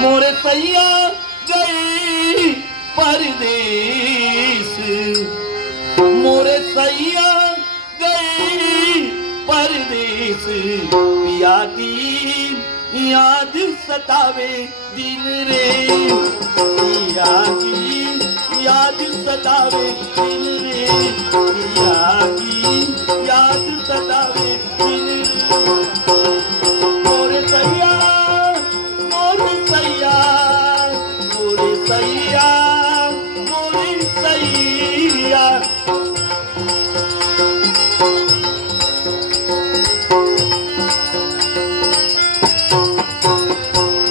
मोरे सैया गई परदेश, मोरे सैया गई परदेश। पिया की याद सतावे दिन रे, पिया की याद सतावे दिन रे, पिया की याद सतावे दिन रे। मोरे सैया, मोरे सैया, मोरे सैया, मोरे सैया।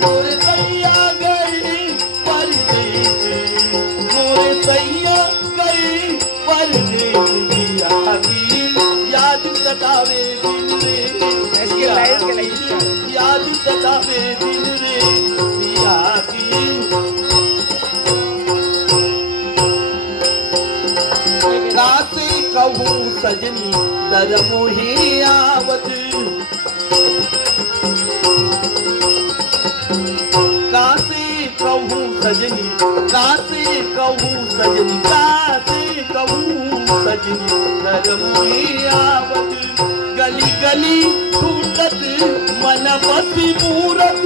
मोरे सैया गई परदेस, मोरे सैया गई परदेस। पिया की याद सतावे दिन रे, याद सतावे दिन रे, पिया की। कासे कहूँ सजनी दर मोहे आवत, कासे कहूँ सजनी, कासे कहूँ सजनी, कासे कहूँ सजनी दर मोहे आवत। गली गली ढूंढत मन बसी मूरत,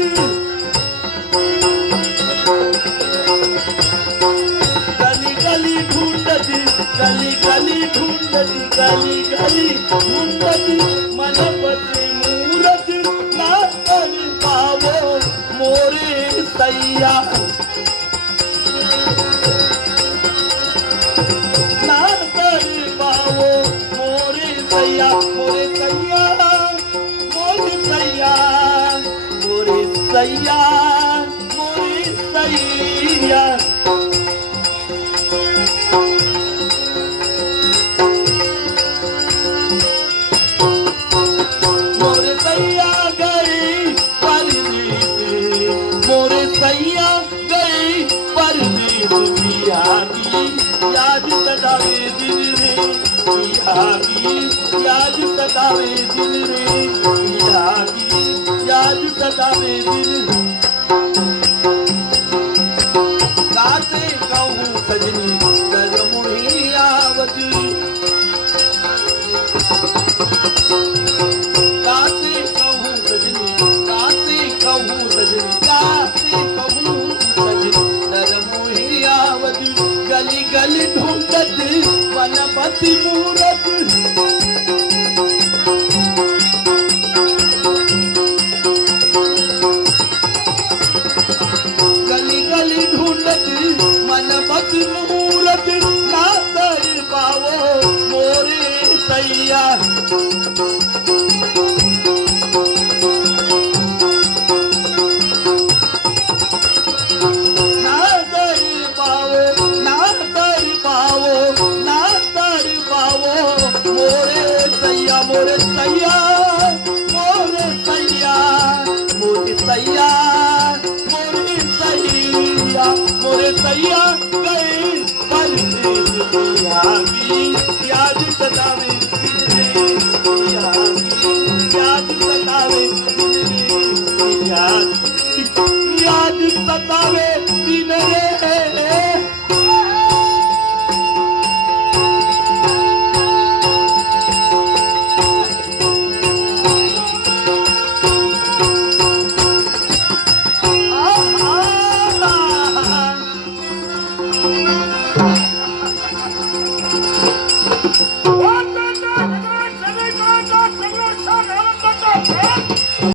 गली गली ढूंढत, गली गली ढूंढत, गली गली ढूंढत मन बसी मूरत। ना कर पावो मोरे सैया, ना कर पावो मोरे सैया, मोरे सैया, मोरे सैया, मोरे सैया, मोरे सैया। मोरे सैया गई परदेस, मोरे सैया गई परदेस। पिया की याद सतावे दिन रे, पिया की याद सतावे दिन रे, पिया की याद सतावे दिन रे। कासे कहूँ सजनी दर मोहे आवत, कासे कहूँ सजनी, कासे कहूँ सजनी, कासे कहूँ सजनी दर मोहे आवत। गली गली ढूंढत मन बसी मूरत, गली गली ढूंढत मन बसी मूरत। ना कर पावो मोरे सैया, ना कर पावो, ना कर पावो, ना कर पावो मोरे सैया, मोरे सैया, मोरे सैया, मोरे सैया, मोरे सैया, मोरे सैया गई परदेस। पिया की याद सतावे दिन रे, पिया की याद सतावे दिन रे, पिया की याद सतावे